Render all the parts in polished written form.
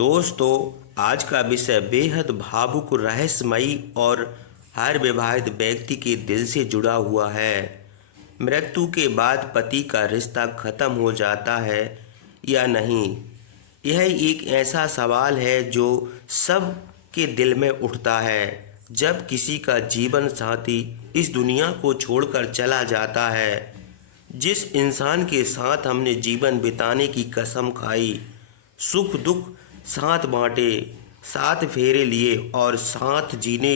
दोस्तों, आज का विषय बेहद भावुक, रहस्यमयी और हर विवाहित व्यक्ति के दिल से जुड़ा हुआ है। मृत्यु के बाद पति का रिश्ता खत्म हो जाता है या नहीं? यह एक ऐसा सवाल है जो सब के दिल में उठता है जब किसी का जीवन साथी इस दुनिया को छोड़कर चला जाता है। जिस इंसान के साथ हमने जीवन बिताने की कसम खाई, सुख दुख साथ बांटे, साथ फेरे लिए और साथ जीने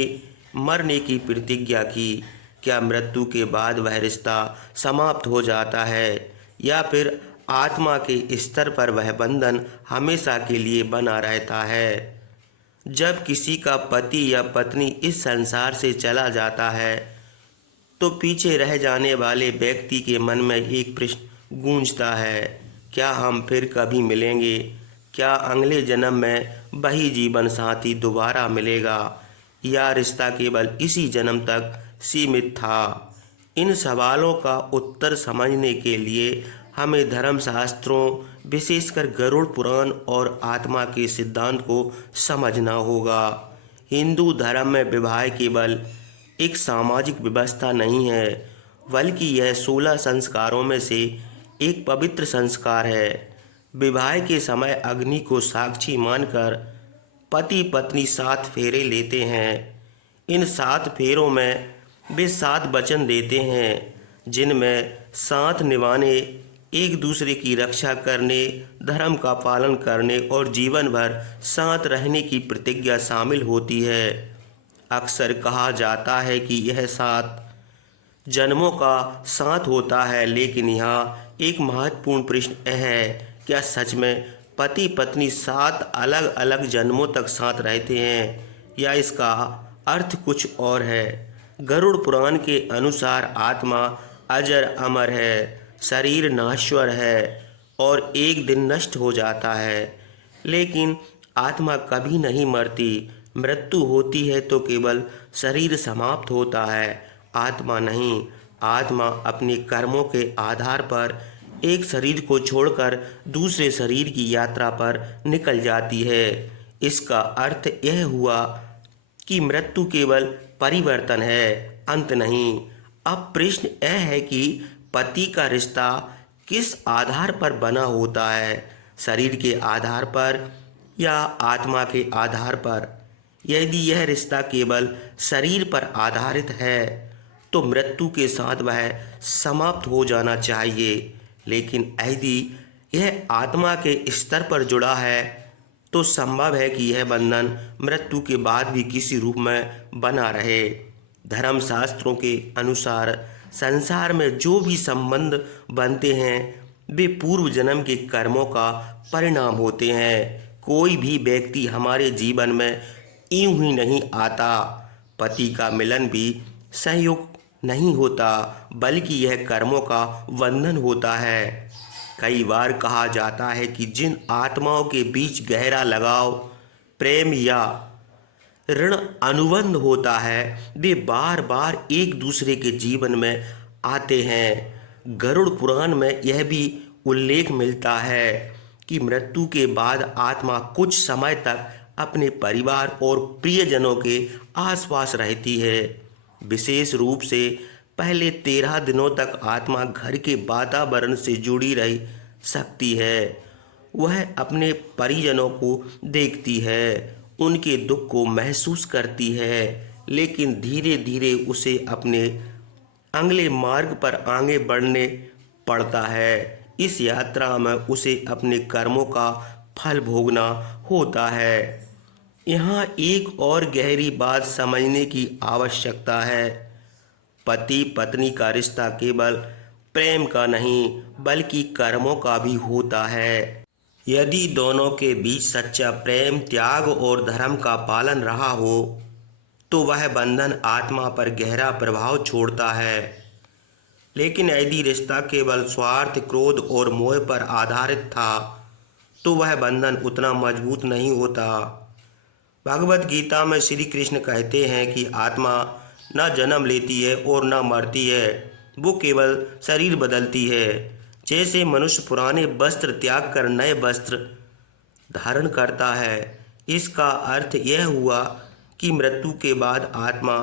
मरने की प्रतिज्ञा की, क्या मृत्यु के बाद वह रिश्ता समाप्त हो जाता है या फिर आत्मा के स्तर पर वह बंधन हमेशा के लिए बना रहता है? जब किसी का पति या पत्नी इस संसार से चला जाता है तो पीछे रह जाने वाले व्यक्ति के मन में एक प्रश्न गूंजता है, क्या हम फिर कभी मिलेंगे? क्या अगले जन्म में वही जीवन साथी दोबारा मिलेगा या रिश्ता केवल इसी जन्म तक सीमित था? इन सवालों का उत्तर समझने के लिए हमें धर्मशास्त्रों, विशेषकर गरुड़ पुराण और आत्मा के सिद्धांत को समझना होगा। हिंदू धर्म में विवाह केवल एक सामाजिक व्यवस्था नहीं है, बल्कि यह 16 संस्कारों में से एक पवित्र संस्कार है। विवाह के समय अग्नि को साक्षी मानकर पति पत्नी 7 फेरे लेते हैं। इन 7 फेरों में वे 7 वचन देते हैं, जिनमें साथ निभाने, एक दूसरे की रक्षा करने, धर्म का पालन करने और जीवन भर साथ रहने की प्रतिज्ञा शामिल होती है। अक्सर कहा जाता है कि यह 7 जन्मों का साथ होता है, लेकिन यहाँ एक महत्वपूर्ण प्रश्न है, क्या सच में पति पत्नी 7 अलग अलग जन्मों तक साथ रहते हैं या इसका अर्थ कुछ और है? गरुड़ पुराण के अनुसार आत्मा अजर अमर है, शरीर नाश्वर है और एक दिन नष्ट हो जाता है, लेकिन आत्मा कभी नहीं मरती। मृत्यु होती है तो केवल शरीर समाप्त होता है, आत्मा नहीं। आत्मा अपने कर्मों के आधार पर एक शरीर को छोड़कर दूसरे शरीर की यात्रा पर निकल जाती है। इसका अर्थ यह हुआ कि मृत्यु केवल परिवर्तन है, अंत नहीं। अब प्रश्न यह है कि पति का रिश्ता किस आधार पर बना होता है, शरीर के आधार पर या आत्मा के आधार पर? यदि यह रिश्ता केवल शरीर पर आधारित है तो मृत्यु के साथ वह समाप्त हो जाना चाहिए, लेकिन यदि यह आत्मा के स्तर पर जुड़ा है तो संभव है कि यह बंधन मृत्यु के बाद भी किसी रूप में बना रहे। धर्मशास्त्रों के अनुसार संसार में जो भी संबंध बनते हैं वे पूर्व जन्म के कर्मों का परिणाम होते हैं। कोई भी व्यक्ति हमारे जीवन में यूं ही नहीं आता। पति का मिलन भी संयोग नहीं होता, बल्कि यह कर्मों का बंधन होता है। कई बार कहा जाता है कि जिन आत्माओं के बीच गहरा लगाव, प्रेम या ऋण अनुबंध होता है, वे बार बार एक दूसरे के जीवन में आते हैं। गरुड़ पुराण में यह भी उल्लेख मिलता है कि मृत्यु के बाद आत्मा कुछ समय तक अपने परिवार और प्रियजनों के आसपास रहती है। विशेष रूप से पहले 13 दिनों तक आत्मा घर के वातावरण से जुड़ी रह सकती है। वह अपने परिजनों को देखती है, उनके दुख को महसूस करती है, लेकिन धीरे धीरे उसे अपने अगले मार्ग पर आगे बढ़ने पड़ता है। इस यात्रा में उसे अपने कर्मों का फल भोगना होता है। यहाँ एक और गहरी बात समझने की आवश्यकता है। पति पत्नी का रिश्ता केवल प्रेम का नहीं, बल्कि कर्मों का भी होता है। यदि दोनों के बीच सच्चा प्रेम, त्याग और धर्म का पालन रहा हो तो वह बंधन आत्मा पर गहरा प्रभाव छोड़ता है। लेकिन यदि रिश्ता केवल स्वार्थ, क्रोध और मोह पर आधारित था तो वह बंधन उतना मजबूत नहीं होता। भगवत गीता में श्री कृष्ण कहते हैं कि आत्मा न जन्म लेती है और न मरती है, वो केवल शरीर बदलती है। जैसे मनुष्य पुराने वस्त्र त्याग कर नए वस्त्र धारण करता है। इसका अर्थ यह हुआ कि मृत्यु के बाद आत्मा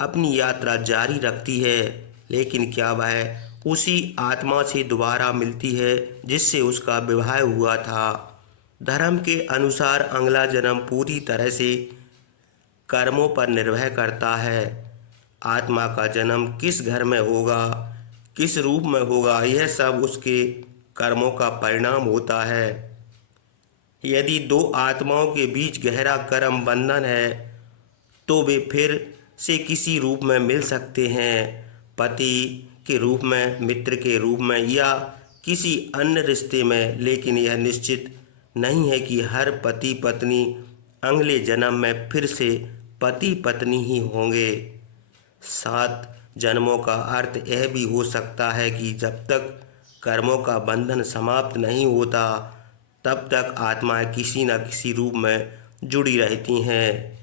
अपनी यात्रा जारी रखती है, लेकिन क्या वह उसी आत्मा से दोबारा मिलती है जिससे उसका विवाह हुआ था? धर्म के अनुसार अगला जन्म पूरी तरह से कर्मों पर निर्भर करता है। आत्मा का जन्म किस घर में होगा, किस रूप में होगा, यह सब उसके कर्मों का परिणाम होता है। यदि दो आत्माओं के बीच गहरा कर्म बंधन है तो वे फिर से किसी रूप में मिल सकते हैं, पति के रूप में, मित्र के रूप में या किसी अन्य रिश्ते में। लेकिन यह निश्चित नहीं है कि हर पति पत्नी अगले जन्म में फिर से पति पत्नी ही होंगे। 7 जन्मों का अर्थ यह भी हो सकता है कि जब तक कर्मों का बंधन समाप्त नहीं होता तब तक आत्माएं किसी न किसी रूप में जुड़ी रहती हैं।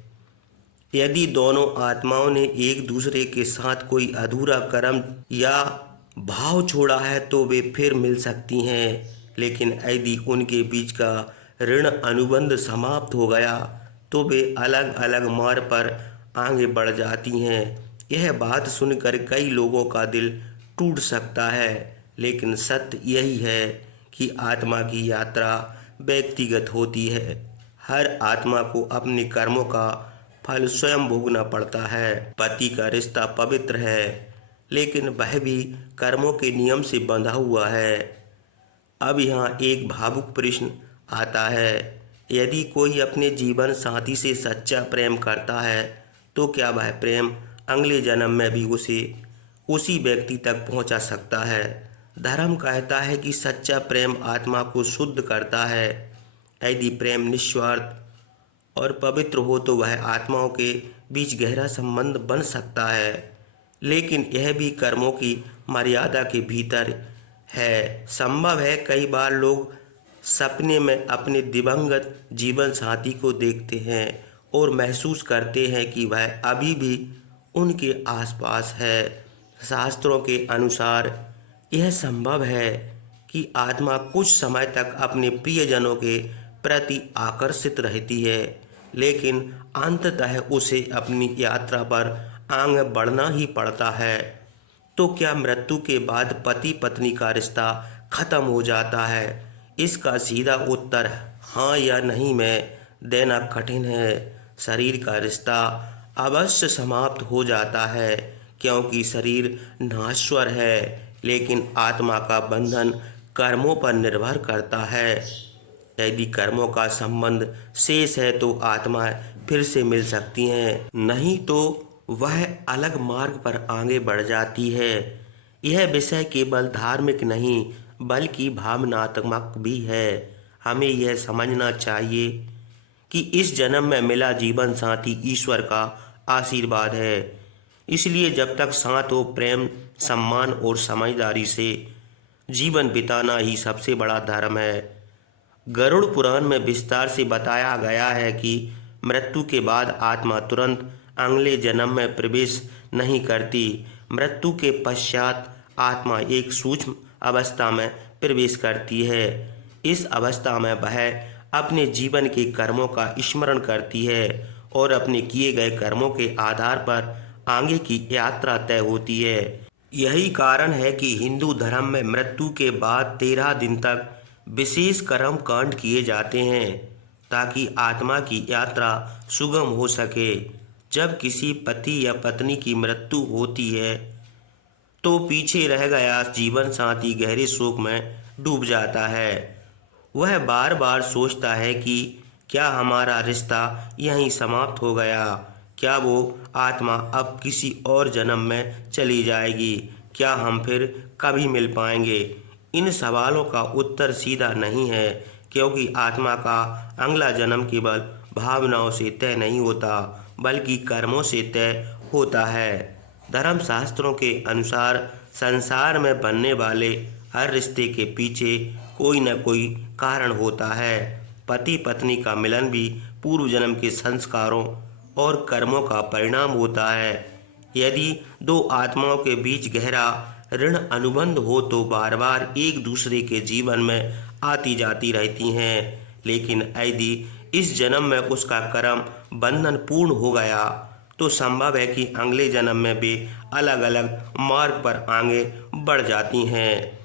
यदि दोनों आत्माओं ने एक दूसरे के साथ कोई अधूरा कर्म या भाव छोड़ा है तो वे फिर मिल सकती हैं, लेकिन यदि उनके बीच का ऋण अनुबंध समाप्त हो गया तो वे अलग अलग मार्ग पर आगे बढ़ जाती हैं। यह बात सुनकर कई लोगों का दिल टूट सकता है, लेकिन सत्य यही है कि आत्मा की यात्रा व्यक्तिगत होती है। हर आत्मा को अपने कर्मों का फल स्वयं भोगना पड़ता है। पति का रिश्ता पवित्र है, लेकिन वह भी कर्मों के नियम से बंधा हुआ है। अब यहाँ एक भावुक प्रश्न आता है, यदि कोई अपने जीवन साथी से सच्चा प्रेम करता है तो क्या वह प्रेम अगले जन्म में भी उसे उसी व्यक्ति तक पहुँचा सकता है? धर्म कहता है कि सच्चा प्रेम आत्मा को शुद्ध करता है। यदि प्रेम निस्वार्थ और पवित्र हो तो वह आत्माओं के बीच गहरा संबंध बन सकता है, लेकिन यह भी कर्मों की मर्यादा के भीतर है। संभव है कई बार लोग सपने में अपने दिवंगत जीवन साथी को देखते हैं और महसूस करते हैं कि वह अभी भी उनके आसपास है। शास्त्रों के अनुसार यह संभव है कि आत्मा कुछ समय तक अपने प्रियजनों के प्रति आकर्षित रहती है, लेकिन अंततः उसे अपनी यात्रा पर आगे बढ़ना ही पड़ता है। तो क्या मृत्यु के बाद पति पत्नी का रिश्ता खत्म हो जाता है? इसका सीधा उत्तर हाँ या नहीं में देना कठिन है। शरीर का रिश्ता अवश्य समाप्त हो जाता है, क्योंकि शरीर नश्वर है, लेकिन आत्मा का बंधन कर्मों पर निर्भर करता है। यदि कर्मों का संबंध शेष है तो आत्माएं फिर से मिल सकती हैं, नहीं तो वह अलग मार्ग पर आगे बढ़ जाती है। यह विषय केवल धार्मिक नहीं बल्कि भावनात्मक भी है। हमें यह समझना चाहिए कि इस जन्म में मिला जीवन साथी ईश्वर का आशीर्वाद है, इसलिए जब तक साथ हो प्रेम, सम्मान और समझदारी से जीवन बिताना ही सबसे बड़ा धर्म है। गरुड़ पुराण में विस्तार से बताया गया है कि मृत्यु के बाद आत्मा तुरंत अगले जन्म में प्रवेश नहीं करती। मृत्यु के पश्चात आत्मा एक सूक्ष्म अवस्था में प्रवेश करती है। इस अवस्था में वह अपने जीवन के कर्मों का स्मरण करती है और अपने किए गए कर्मों के आधार पर आगे की यात्रा तय होती है। यही कारण है कि हिंदू धर्म में मृत्यु के बाद 13 दिन तक विशेष कर्म कांड किए जाते हैं ताकि आत्मा की यात्रा सुगम हो सके। जब किसी पति या पत्नी की मृत्यु होती है तो पीछे रह गया जीवन साथी गहरे शोक में डूब जाता है। वह बार बार सोचता है कि क्या हमारा रिश्ता यहीं समाप्त हो गया, क्या वो आत्मा अब किसी और जन्म में चली जाएगी, क्या हम फिर कभी मिल पाएंगे। इन सवालों का उत्तर सीधा नहीं है, क्योंकि आत्मा का अगला जन्म केवल भावनाओं से तय नहीं होता बल्कि कर्मों से तय होता है। धर्मशास्त्रों के अनुसार संसार में बनने वाले हर रिश्ते के पीछे कोई न कोई कारण होता है। पति पत्नी का मिलन भी पूर्व जन्म के संस्कारों और कर्मों का परिणाम होता है। यदि दो आत्माओं के बीच गहरा ऋण अनुबंध हो तो बार बार एक दूसरे के जीवन में आती जाती रहती हैं, लेकिन यदि इस जन्म में उसका कर्म बंधन पूर्ण हो गया तो संभव है कि अगले जन्म में वे अलग अलग मार्ग पर आगे बढ़ जाती हैं।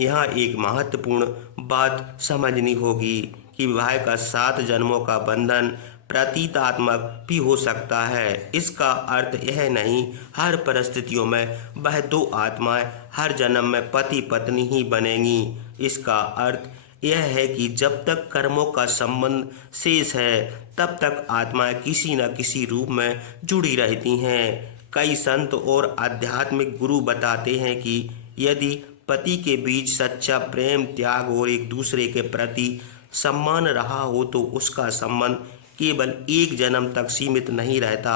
यहाँ एक महत्वपूर्ण बात समझनी होगी कि विवाह का 7 जन्मों का बंधन प्रतीकात्मक भी हो सकता है। इसका अर्थ यह नहीं हर परिस्थितियों में वह 2 आत्माएं हर जन्म में पति पत्नी ही बनेंगी। इसका अर्थ यह है कि जब तक कर्मों का संबंध शेष है तब तक आत्माएं किसी न किसी रूप में जुड़ी रहती हैं। कई संत और आध्यात्मिक गुरु बताते हैं कि यदि पति के बीच सच्चा प्रेम, त्याग और एक दूसरे के प्रति सम्मान रहा हो तो उसका संबंध केवल एक जन्म तक सीमित नहीं रहता।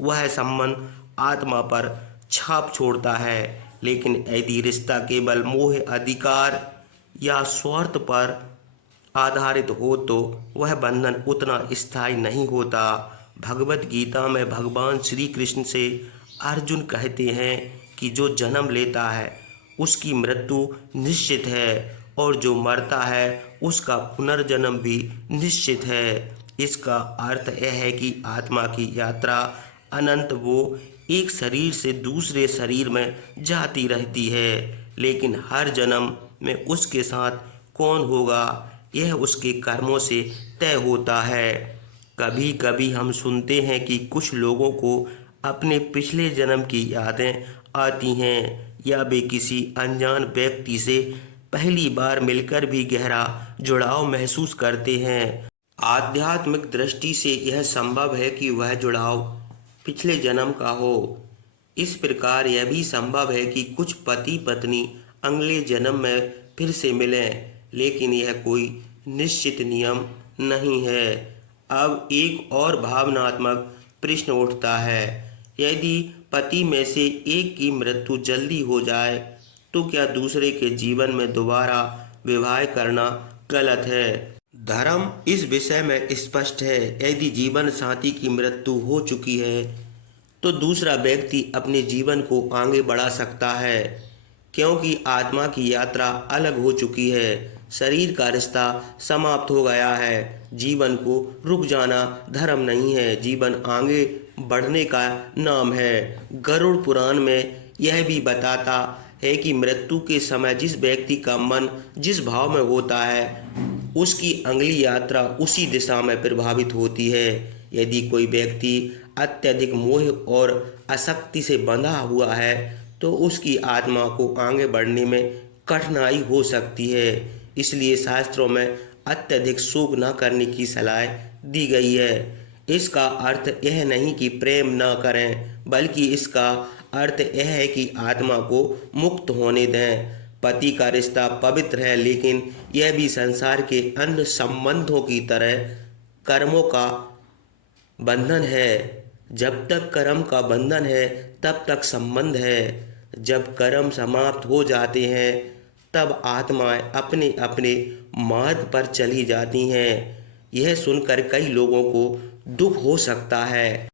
वह संबंध आत्मा पर छाप छोड़ता है। लेकिन यदि रिश्ता केवल मोह, अधिकार या स्वार्थ पर आधारित हो तो वह बंधन उतना स्थायी नहीं होता। भगवत गीता में भगवान श्री कृष्ण से अर्जुन कहते हैं कि जो जन्म लेता है उसकी मृत्यु निश्चित है और जो मरता है उसका पुनर्जन्म भी निश्चित है। इसका अर्थ यह है कि आत्मा की यात्रा अनंत, वो एक शरीर से दूसरे शरीर में जाती रहती है, लेकिन हर जन्म में उसके साथ कौन होगा यह उसके कर्मों से तय होता है। कभी कभी हम सुनते हैं कि कुछ लोगों को अपने पिछले जन्म की यादें आती हैं या वे किसी अनजान व्यक्ति से पहली बार मिलकर भी गहरा जुड़ाव महसूस करते हैं। आध्यात्मिक दृष्टि से यह संभव है कि वह जुड़ाव पिछले जन्म का हो। इस प्रकार यह भी संभव है कि कुछ पति पत्नी अगले जन्म में फिर से मिलें, लेकिन यह कोई निश्चित नियम नहीं है। अब एक और भावनात्मक प्रश्न उठता है, यदि पति में से एक की मृत्यु जल्दी हो जाए तो क्या दूसरे के जीवन में दोबारा विवाह करना गलत है? धर्म इस विषय में स्पष्ट है। यदि जीवन साथी की मृत्यु हो चुकी है तो दूसरा व्यक्ति अपने जीवन को आगे बढ़ा सकता है, क्योंकि आत्मा की यात्रा अलग हो चुकी है। शरीर का रिश्ता समाप्त हो गया है। जीवन को रुक जाना धर्म नहीं है, जीवन आगे बढ़ने का नाम है। गरुड़ पुराण में यह भी बताता है कि मृत्यु के समय जिस व्यक्ति का मन जिस भाव में होता है उसकी अगली यात्रा उसी दिशा में प्रभावित होती है। यदि कोई व्यक्ति अत्यधिक मोह और आसक्ति से बंधा हुआ है तो उसकी आत्मा को आगे बढ़ने में कठिनाई हो सकती है। इसलिए शास्त्रों में अत्यधिक शोक न करने की सलाह दी गई है। इसका अर्थ यह नहीं कि प्रेम न करें, बल्कि इसका अर्थ यह है कि आत्मा को मुक्त होने दें। पति का रिश्ता पवित्र है, लेकिन यह भी संसार के अन्य संबंधों की तरह कर्मों का बंधन है। जब तक कर्म का बंधन है तब तक संबंध है। जब कर्म समाप्त हो जाते हैं तब आत्माएं अपने अपने मार्ग पर चली जाती हैं। यह सुनकर कई लोगों को दुख हो सकता है।